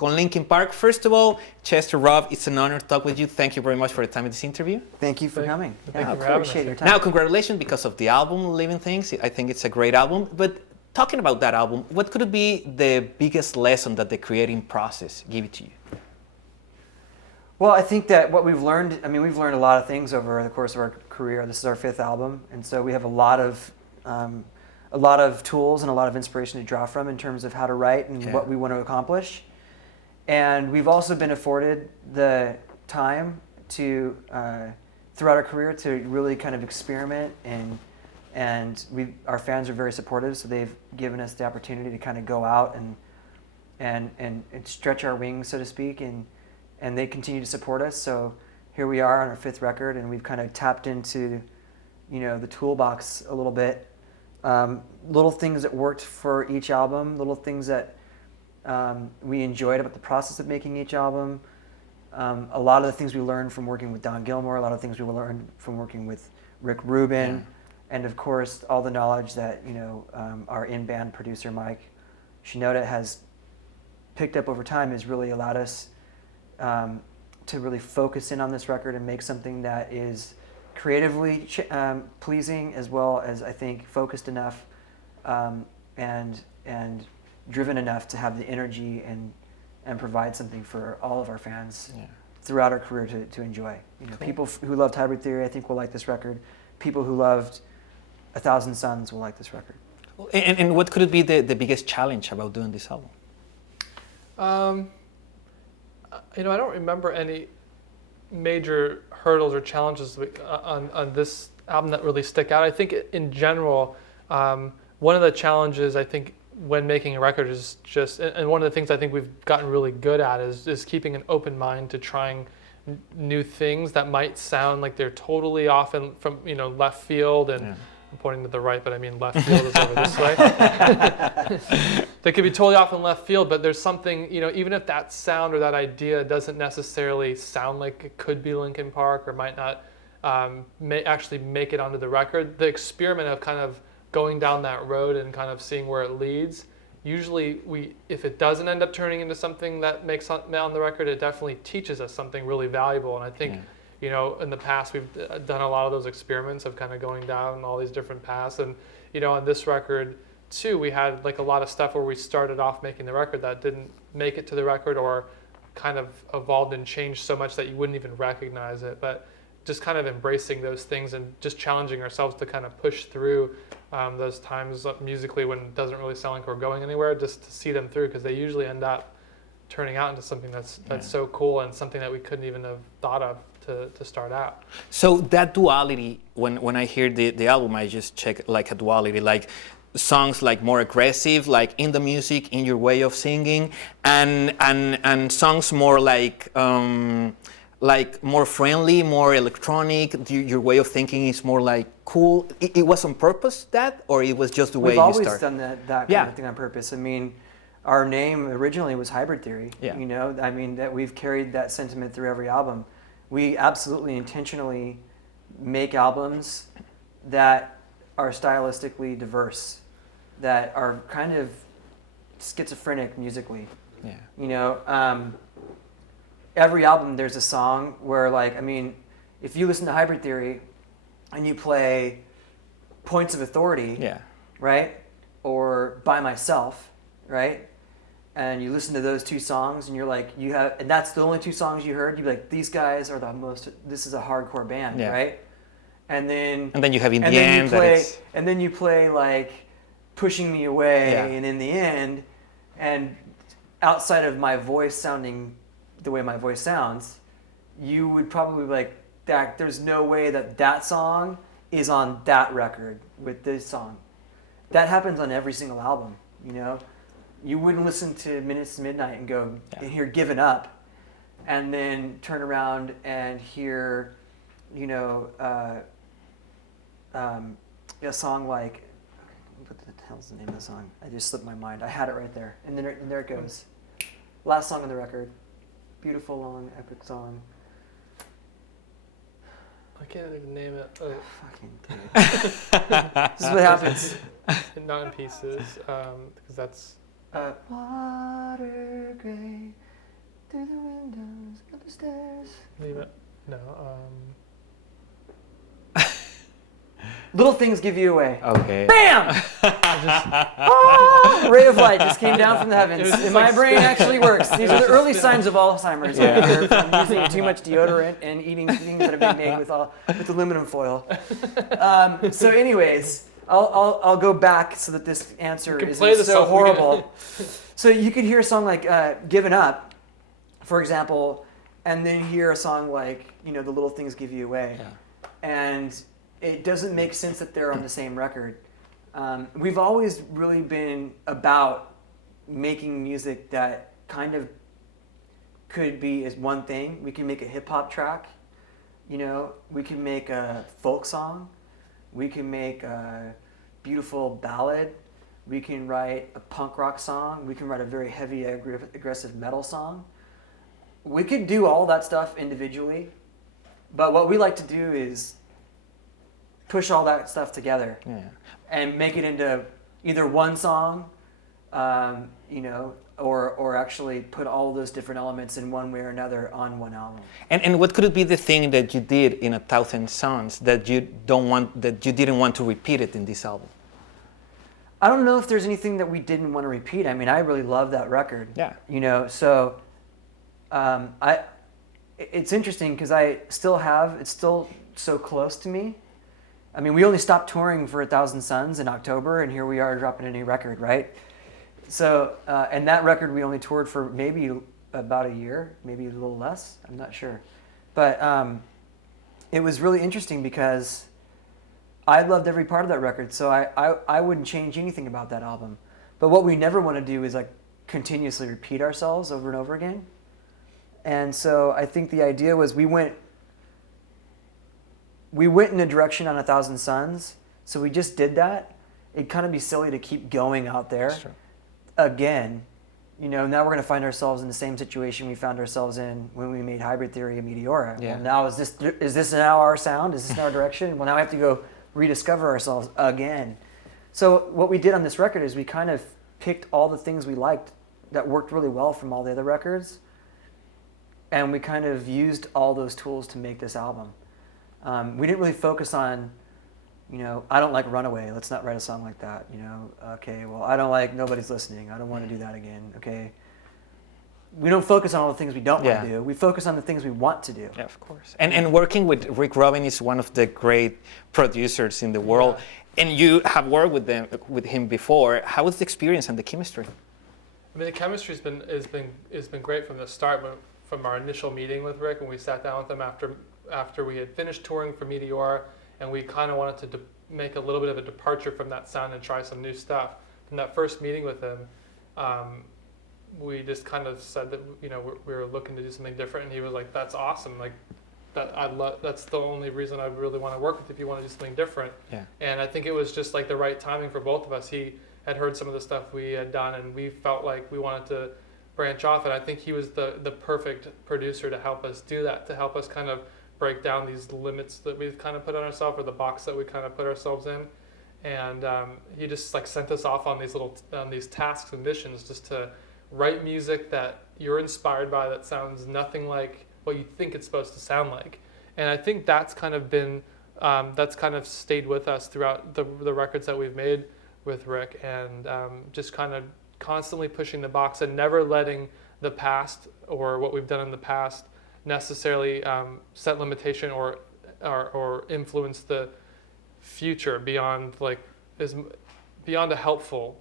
On Linkin Park. First of all, Chester, Rob, it's an honor to talk with you. Thank you very much for the time of this interview. Thank you for coming. Thank you for appreciate your time. Now, congratulations because of the album, Living Things. I think it's a great album. But talking about that album, what could be the biggest lesson that the creating process gave it to you? Well, I think that what we've learned, we've learned a lot of things over the course of our career. This is our 5th album, and so we have a lot of tools and a lot of inspiration to draw from in terms of how to write and what we want to accomplish. And we've also been afforded the time to, throughout our career, to really kind of experiment, and our fans are very supportive, so they've given us the opportunity to kind of go out and stretch our wings, so to speak, and they continue to support us. So here we are on our 5th record, and we've kind of tapped into, the toolbox a little bit. Little things that worked for each album, little things that we enjoyed about the process of making each album. A lot of the things we learned from working with Don Gilmore, a lot of things we learned from working with Rick Rubin, and of course all the knowledge that our in-band producer Mike Shinoda has picked up over time has really allowed us to really focus in on this record and make something that is creatively pleasing, as well as I think focused enough and driven enough to have the energy and provide something for all of our fans throughout our career to enjoy. Cool. People who loved Hybrid Theory, I think, will like this record. People who loved 1,000 Suns will like this record. Cool. And what could be the biggest challenge about doing this album? I don't remember any major hurdles or challenges on this album that really stick out. I think in general, one of the challenges I think when making a record is just, and one of the things I think we've gotten really good at is keeping an open mind to trying new things that might sound like they're totally off from left field, and I'm pointing to the right, but I mean left field is over this way. They could be totally off in left field, but there's something, even if that sound or that idea doesn't necessarily sound like it could be Linkin Park or might not actually make it onto the record, the experiment of kind of going down that road and kind of seeing where it leads, usually if it doesn't end up turning into something that makes it on the record, it definitely teaches us something really valuable. And I think, in the past we've done a lot of those experiments of kind of going down all these different paths. And, on this record too, we had like a lot of stuff where we started off making the record that didn't make it to the record, or kind of evolved and changed so much that you wouldn't even recognize it. But just kind of embracing those things and just challenging ourselves to kind of push through those times musically when it doesn't really sound like we're going anywhere, just to see them through, because they usually end up turning out into something that's so cool and something that we couldn't even have thought of to start out. So that duality, when I hear the album, I just check like a duality, like songs like more aggressive, like in the music, in your way of singing, and songs more like more friendly, more electronic. Your way of thinking is more like cool. It was on purpose or it was just the way you started? We've always done that kind of thing on purpose. I mean, our name originally was Hybrid Theory. That we've carried that sentiment through every album. We absolutely intentionally make albums that are stylistically diverse, that are kind of schizophrenic musically. Every album there's a song where, if you listen to Hybrid Theory and you play Points of Authority, right, or By Myself, right, and you listen to those two songs and you're like, and that's the only two songs you heard, you'd be like, these guys are this is a hardcore band, right? And then you have and then you play like Pushing Me Away, and In the End, and outside of my voice sounding the way my voice sounds, you would probably be like, there's no way that song is on that record with this song. That happens on every single album, You wouldn't listen to Minutes to Midnight and go and hear Given Up, and then turn around and hear, a song like, what the hell's the name of the song? I just slipped my mind. I had it right there. And there it goes. Last song on the record. Beautiful, long, epic song. I can't even name it. Fucking damn it. This is what happens. Not in Pieces, because that's... Water gray, through the windows, up the stairs. Leave it. No. Little things give you away. Okay. Bam! A ray of light just came down from the heavens, and my brain actually works. These are the early signs of Alzheimer's. Yeah. From using too much deodorant and eating things that have been made with aluminum foil. So, anyways, I'll go back so that this answer isn't so horrible. So you could hear a song like "Given Up," for example, and then hear a song like "The Little Things Give You Away," and it doesn't make sense that they're on the same record. We've always really been about making music that kind of could be as one thing. We can make a hip hop track, we can make a folk song, we can make a beautiful ballad, we can write a punk rock song, we can write a very heavy aggressive metal song. We could do all that stuff individually, but what we like to do is push all that stuff together and make it into either one song, or actually put all of those different elements in one way or another on one album. And what could it be the thing that you did in 1,000 Suns that you didn't want to repeat it in this album? I don't know if there's anything that we didn't want to repeat. I mean, I really love that record. Yeah. So it's interesting because it's still so close to me. I mean, we only stopped touring for 1,000 Suns in October, and here we are dropping a new record, right? So, and that record we only toured for maybe about a year, maybe a little less, I'm not sure. But it was really interesting because I loved every part of that record, so I wouldn't change anything about that album. But what we never want to do is like continuously repeat ourselves over and over again. And so I think the idea was we went in a direction on 1,000 Suns, so we just did that. It'd kind of be silly to keep going out there again. Now we're going to find ourselves in the same situation we found ourselves in when we made Hybrid Theory and Meteora. Yeah. Well, now is this now our sound? Is this our direction? Well, now we have to go rediscover ourselves again. So what we did on this record is we kind of picked all the things we liked that worked really well from all the other records, and we kind of used all those tools to make this album. We didn't really focus on, I don't like Runaway. Let's not write a song like that. Okay, well, I don't like Nobody's Listening. I don't want to do that again. Okay. We don't focus on all the things we don't want to do. We focus on the things we want to do. Yeah, of course. And working with Rick Rubin is one of the great producers in the world. Yeah. And you have worked with him before. How was the experience and the chemistry? I mean, the chemistry's been great from the start. From our initial meeting with Rick, when we sat down with him after we had finished touring for Meteora, and we kind of wanted to make a little bit of a departure from that sound and try some new stuff. From that first meeting with him, we just kind of said that we were looking to do something different, and he was like, "That's awesome! Like that's the only reason I really want to work with you if you want to do something different." Yeah. And I think it was just like the right timing for both of us. He had heard some of the stuff we had done, and we felt like we wanted to branch off, and I think he was the perfect producer to help us do that, to help us kind of break down these limits that we've kind of put on ourselves, or the box that we kind of put ourselves in. And he just like sent us off on these tasks and missions just to write music that you're inspired by, that sounds nothing like what you think it's supposed to sound like. And I think that's kind of been that's kind of stayed with us throughout the records that we've made with Rick, and just kind of constantly pushing the box and never letting the past or what we've done in the past necessarily set limitation or influence the future beyond beyond a helpful,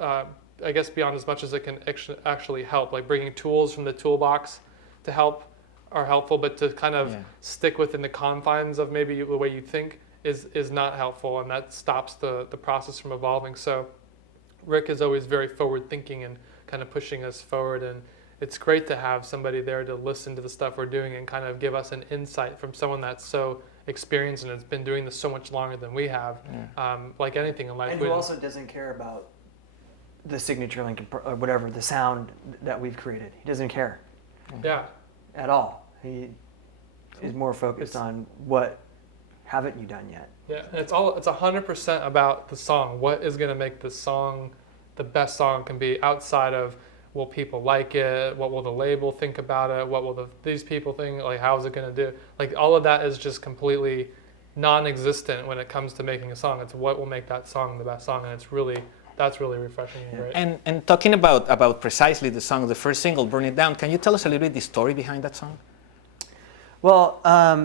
I guess beyond as much as it can actually help. Like bringing tools from the toolbox to help are helpful, but to kind of stick within the confines of maybe the way you think is not helpful, and that stops the process from evolving. So Rick is always very forward thinking and kind of pushing us forward, and it's great to have somebody there to listen to the stuff we're doing and kind of give us an insight from someone that's so experienced and has been doing this so much longer than we have. Like anything in life. And who also doesn't care about the signature Linkin or whatever, the sound that we've created. He doesn't care. Yeah. At all. He is more focused on what haven't you done yet. Yeah, and it's 100% about the song. What is going to make the song the best song can be, outside of will people like it? What will the label think about it? What will these people think? Like, how is it going to do? Like, all of that is just completely non-existent when it comes to making a song. It's what will make that song the best song, and that's really refreshing and great. And talking about precisely the song, the first single, Burn It Down, can you tell us a little bit the story behind that song? Well,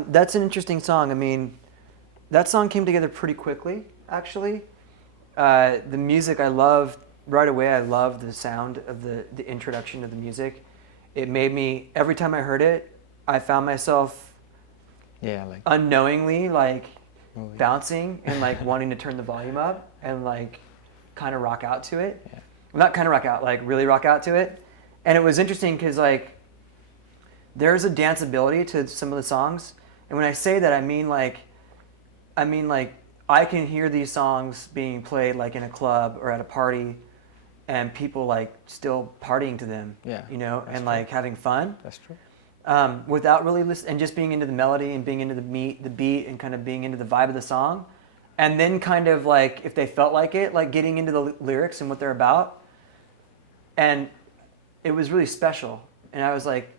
that's an interesting song. I mean, that song came together pretty quickly, actually. The music I loved right away. I loved the sound of the introduction of the music. It made me, every time I heard it, I found myself unknowingly bouncing and like wanting to turn the volume up and like kind of rock out to it. Yeah. Well, not kind of rock out, like really rock out to it. And it was interesting because like there's a danceability to some of the songs. And when I say that, I mean like I can hear these songs being played like in a club or at a party and people like still partying to them, you know, and like having fun. That's true. Without really listening and just being into the melody and being into the beat and kind of being into the vibe of the song. And then kind of like, if they felt like it, like getting into the lyrics and what they're about. And it was really special. And I was like,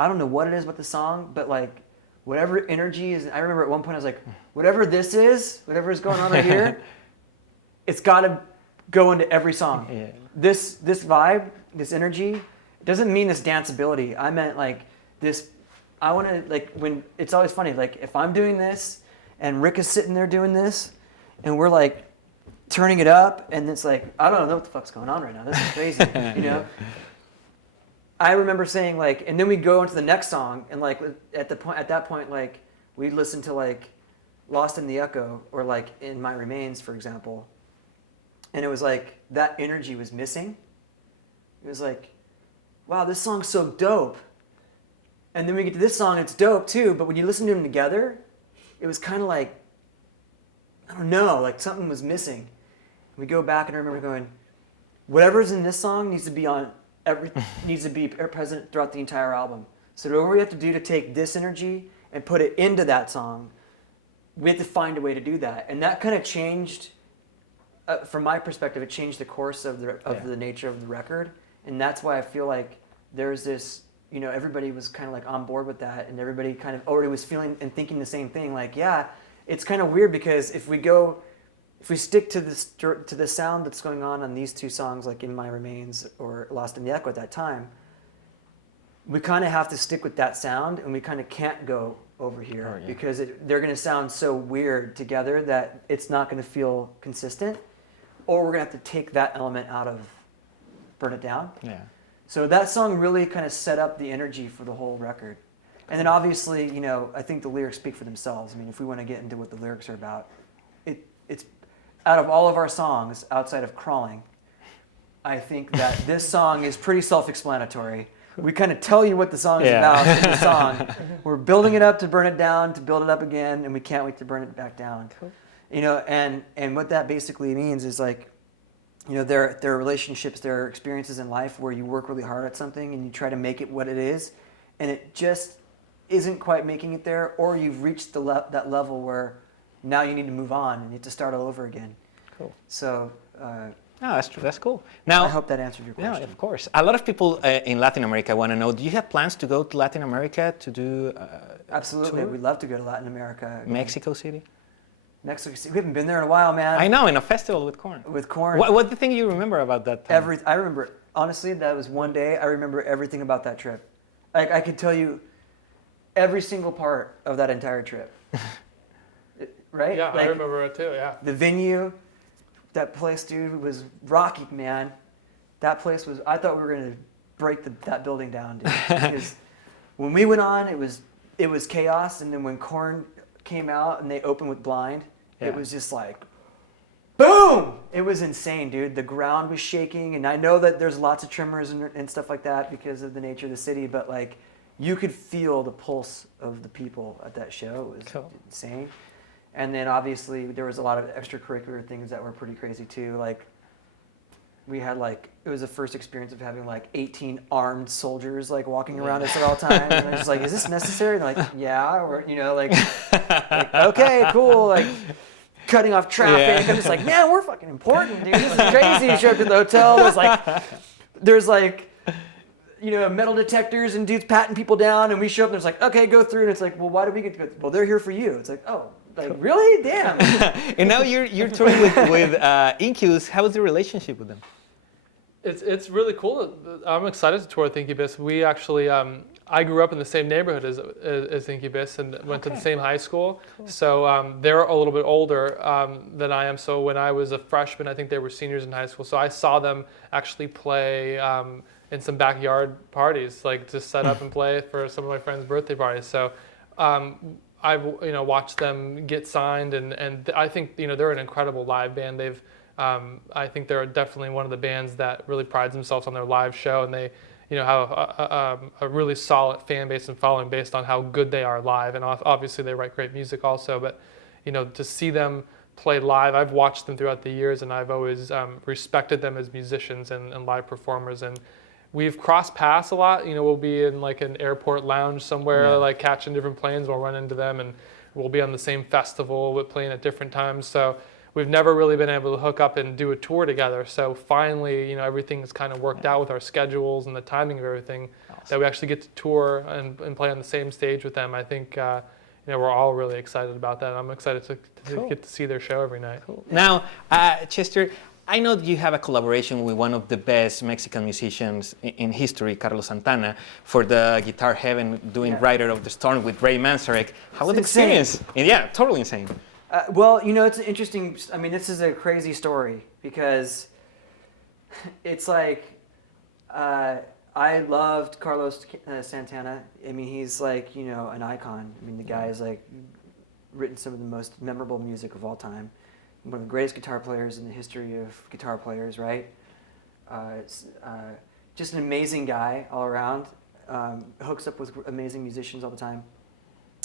I don't know what it is about the song, but like whatever energy is, I remember at one point I was like, whatever this is, whatever is going on right here, it's got to go into every song. Yeah. This vibe, this energy, it doesn't mean this danceability. I meant like this, I want to like, when it's always funny, like if I'm doing this and Rick is sitting there doing this and we're like turning it up and it's like, I don't know what the fuck's going on right now. This is crazy, you know? I remember saying like, and then we'd go into the next song and like at that point, like we'd listen to like Lost in the Echo or like In My Remains, for example. And it was like, that energy was missing. It was like, wow, this song's so dope. And then we get to this song, it's dope too, but when you listen to them together, it was kind of like, I don't know, like something was missing. We go back and I remember going, whatever's in this song needs to be present throughout the entire album. So whatever we have to do to take this energy and put it into that song, we have to find a way to do that. And that kind of changed, from my perspective, it changed the course of the nature of the record. And that's why I feel like there's this, you know, everybody was kind of like on board with that, and everybody kind of already was feeling and thinking the same thing. Like, yeah, it's kind of weird because if we stick to the sound that's going on these two songs, like In My Remains or Lost in the Echo at that time, we kind of have to stick with that sound, and we kind of can't go over here because they're going to sound so weird together that it's not going to feel consistent, or we're going to have to take that element out of Burn It Down. Yeah. So that song really kind of set up the energy for the whole record. And then obviously, you know, I think the lyrics speak for themselves. I mean, if we want to get into what the lyrics are about, it's out of all of our songs, outside of Crawling, I think that this song is pretty self-explanatory. We kind of tell you what the song is about in the song. We're building it up to burn it down, to build it up again, and we can't wait to burn it back down. Cool. You know, and what that basically means is like, you know, there are relationships, there are experiences in life where you work really hard at something and you try to make it what it is, and it just isn't quite making it there, or you've reached that level where now you need to move on and you have to start all over again. Cool. So, that's true. That's cool. Now, I hope that answered your question. Yeah, of course. A lot of people in Latin America want to know, do you have plans to go to Latin America to do Absolutely. tour? We'd love to go to Latin America. Mexico City? Mexico City. We haven't been there in a while, man. I know, in a festival with Korn. With Korn. What do you think you remember about that time? I remember, honestly, that was one day. I remember everything about that trip. I could tell you every single part of that entire trip. Right? Yeah, I remember it too, yeah. The venue, that place, dude, was rocky, man. That place was, I thought we were going to break that building down, dude. Because when we went on, it was chaos, and then when Korn came out and they opened with Blind, it was just like, boom! It was insane, dude. The ground was shaking, and I know that there's lots of tremors and stuff like that because of the nature of the city, but like, you could feel the pulse of the people at that show. It was insane. And then obviously there was a lot of extracurricular things that were pretty crazy too. Like we had it was the first experience of having 18 armed soldiers walking around us at all times. And I was just like, is this necessary? And like, yeah, or okay, cool. Cutting off traffic. I'm just like, man, we're fucking important, dude. This is crazy. You show up to the hotel. There's metal detectors and dudes patting people down, and we show up and it's like, okay, go through, and it's like, well, why do we get to go through? Well, they're here for you. It's like, oh, like really? Damn. And now you're touring with Incubus. How is the relationship with them? It's really cool. I'm excited to tour with Incubus. We actually, I grew up in the same neighborhood as Incubus and went to the same high school. Cool. So they're a little bit older than I am. So when I was a freshman, I think they were seniors in high school. So I saw them actually play in some backyard parties, like just set up and play for some of my friends' birthday parties. So I've watched them get signed, and I think they're an incredible live band. I think they're definitely one of the bands that really prides themselves on their live show, and they have a really solid fan base and following based on how good they are live. And obviously they write great music also, but to see them play live, I've watched them throughout the years, and I've always respected them as musicians and live performers. And we've crossed paths a lot. We'll be in like an airport lounge somewhere, like catching different planes. We'll run into them, and we'll be on the same festival, but playing at different times. So we've never really been able to hook up and do a tour together. So finally, everything's kind of worked out with our schedules and the timing of everything, that we actually get to tour and play on the same stage with them. I think we're all really excited about that. I'm excited to get to see their show every night. Cool. Now, Chester, I know that you have a collaboration with one of the best Mexican musicians in history, Carlos Santana, for the Guitar Heaven, doing Rider of the Storm with Ray Manzarek. How was the experience? Yeah, totally insane. Well, it's interesting. I mean, this is a crazy story because it's like I loved Carlos Santana. I mean, he's like an icon. I mean, the guy is like written some of the most memorable music of all time. One of the greatest guitar players in the history of guitar players, right? Just an amazing guy all around. Hooks up with amazing musicians all the time.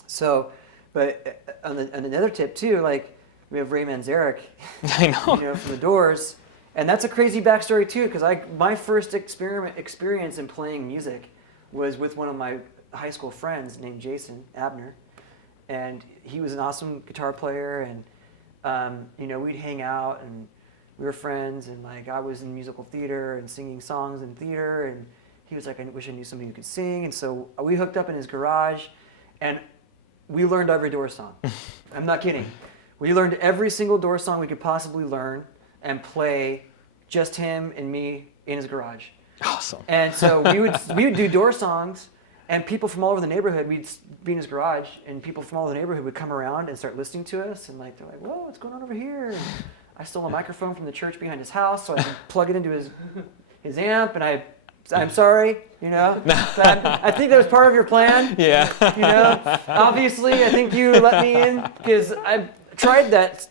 So, but on another tip too, like we have Ray Manzarek, I know, from the Doors, and that's a crazy backstory too, because my first experience in playing music was with one of my high school friends named Jason Abner, and he was an awesome guitar player, and we'd hang out and we were friends, and like I was in musical theater and singing songs in theater, and he was like, I wish I knew somebody who could sing, and so we hooked up in his garage, and we learned every Doors song. I'm not kidding. We learned every single Doors song we could possibly learn and play, just him and me in his garage. Awesome. And so we would do Doors songs, and people from all over the neighborhood, we'd be in his garage, and people from all over the neighborhood would come around and start listening to us, and like they're like, whoa, what's going on over here? And I stole a microphone from the church behind his house so I could plug it into his amp, and I'm sorry, I think that was part of your plan. Yeah. Obviously, I think you let me in because I tried that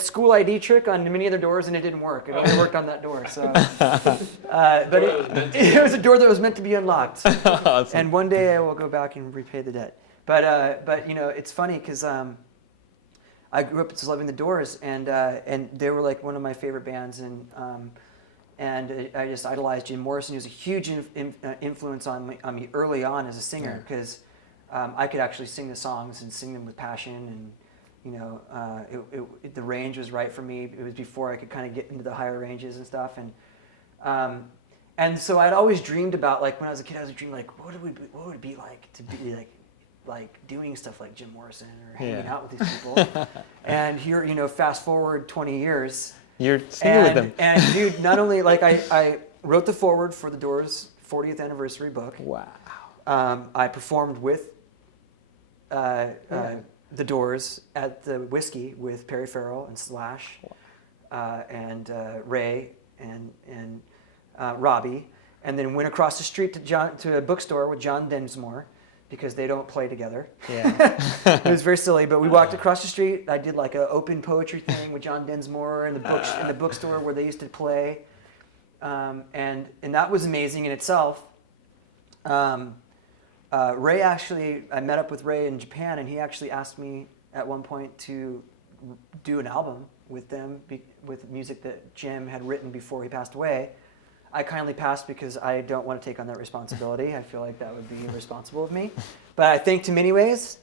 school ID trick on many other doors and it didn't work. It only worked on that door. So, but it was a door that was meant to be unlocked. Awesome. And one day I will go back and repay the debt. But it's funny because I grew up just loving the Doors, and they were like one of my favorite bands, and I just idolized Jim Morrison. He was a huge influence on me early on as a singer, because I could actually sing the songs and sing them with passion, and the range was right for me. It was before I could kind of get into the higher ranges and stuff, and so I'd always dreamed about, like when I was a kid, I was dreaming like what would it be like to be like doing stuff like Jim Morrison or hanging out with these people. And here, fast forward 20 years. You're singing with them. And dude, not only like I wrote the foreword for the Doors' 40th anniversary book. Wow. I performed with the Doors at the Whiskey with Perry Farrell and Slash, and Ray and Robbie, and then went across the street to a bookstore with John Densmore, because they don't play together. Yeah. It was very silly, but we walked across the street. I did like an open poetry thing with John Densmore in the bookstore where they used to play, and that was amazing in itself. Ray I met up with Ray in Japan, and he actually asked me at one point to do an album with them with music that Jim had written before he passed away. I kindly passed because I don't want to take on that responsibility. I feel like that would be irresponsible of me. But I thanked him anyways.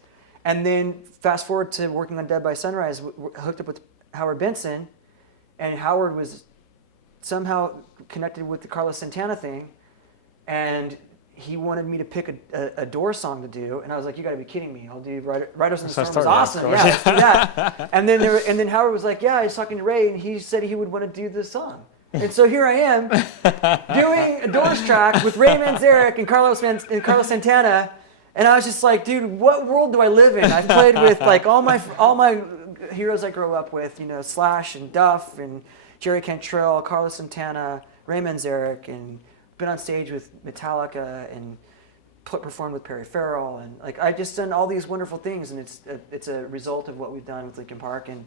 And then fast forward to working on Dead by Sunrise, hooked up with Howard Benson, and Howard was somehow connected with the Carlos Santana thing. and he wanted me to pick a Doors song to do, and I was like, "You got to be kidding me! I'll do Riders on the Storm." Was awesome. Yeah, let's do that. And then Howard was like, "Yeah, I was talking to Ray, and he said he would want to do this song." And so here I am doing a Doors track with Ray Manzarek and Carlos Santana, and I was just like, "Dude, what world do I live in?" I've played with like all my heroes I grew up with, you know, Slash and Duff and Jerry Cantrell, Carlos Santana, Ray Manzarek, and been on stage with Metallica and performed with Perry Farrell, and like I just done all these wonderful things, and it's a result of what we've done with Linkin Park. And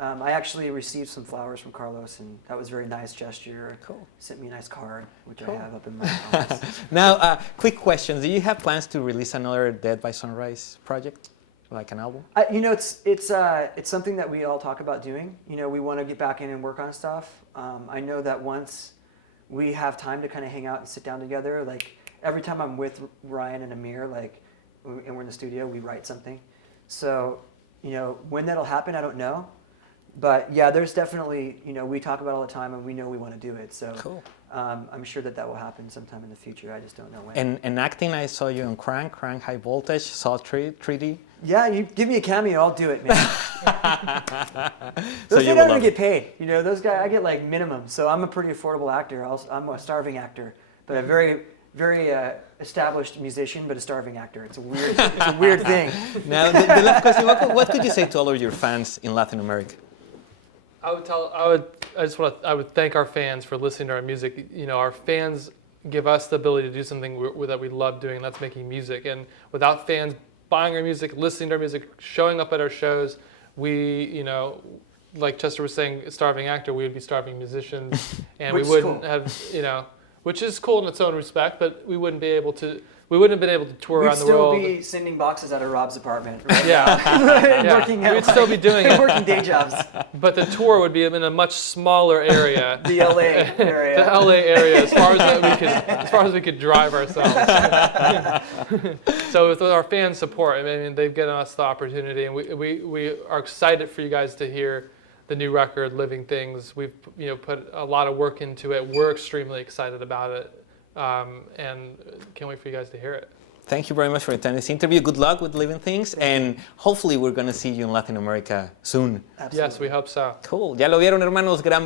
I actually received some flowers from Carlos, and that was a very nice gesture. Cool. Sent me a nice card, which I have up in my office. Now, quick question: do you have plans to release another Dead by Sunrise project, like an album? You know, it's something that we all talk about doing. You know, we want to get back in and work on stuff. I know that once we have time to kind of hang out and sit down together, like every time I'm with Ryan and Amir, like, and we're in the studio, we write something. So, you know, when that'll happen, I don't know. But yeah, there's definitely, you know, we talk about it all the time, and we know we want to do it. So cool. I'm sure that will happen sometime in the future. I just don't know when. And acting, I saw you on Crank High Voltage, saw 3D. Yeah, you give me a cameo, I'll do it, man. So Those guys don't even get paid. You know, those guys, I get like minimum. So I'm a pretty affordable actor. I'm a starving actor, but a very, very established musician, but a starving actor. It's a weird thing. Now, the last question: what could you say to all of your fans in Latin America? I would thank our fans for listening to our music. You know, our fans give us the ability to do something that we love doing, and that's making music. And without fans buying our music, listening to our music, showing up at our shows, we, you know, like Chester was saying, starving actor, we would be starving musicians, and we wouldn't have, you know, which is cool in its own respect, but we wouldn't have been able to tour around the world. We'd still be sending boxes out of Rob's apartment. Right? Yeah. We'd still be doing it. Working day jobs. But the tour would be in a much smaller area. The LA area. The LA area, as far as we could drive ourselves. So with our fan support, I mean, they've given us the opportunity, and we are excited for you guys to hear the new record, Living Things. We've put a lot of work into it. We're extremely excited about it. And can't wait for you guys to hear it. Thank you very much for attending this interview. Good luck with Living Things, and hopefully we're going to see you in Latin America soon. Absolutely. Yes, we hope so. Cool. Ya lo vieron, hermanos. Gran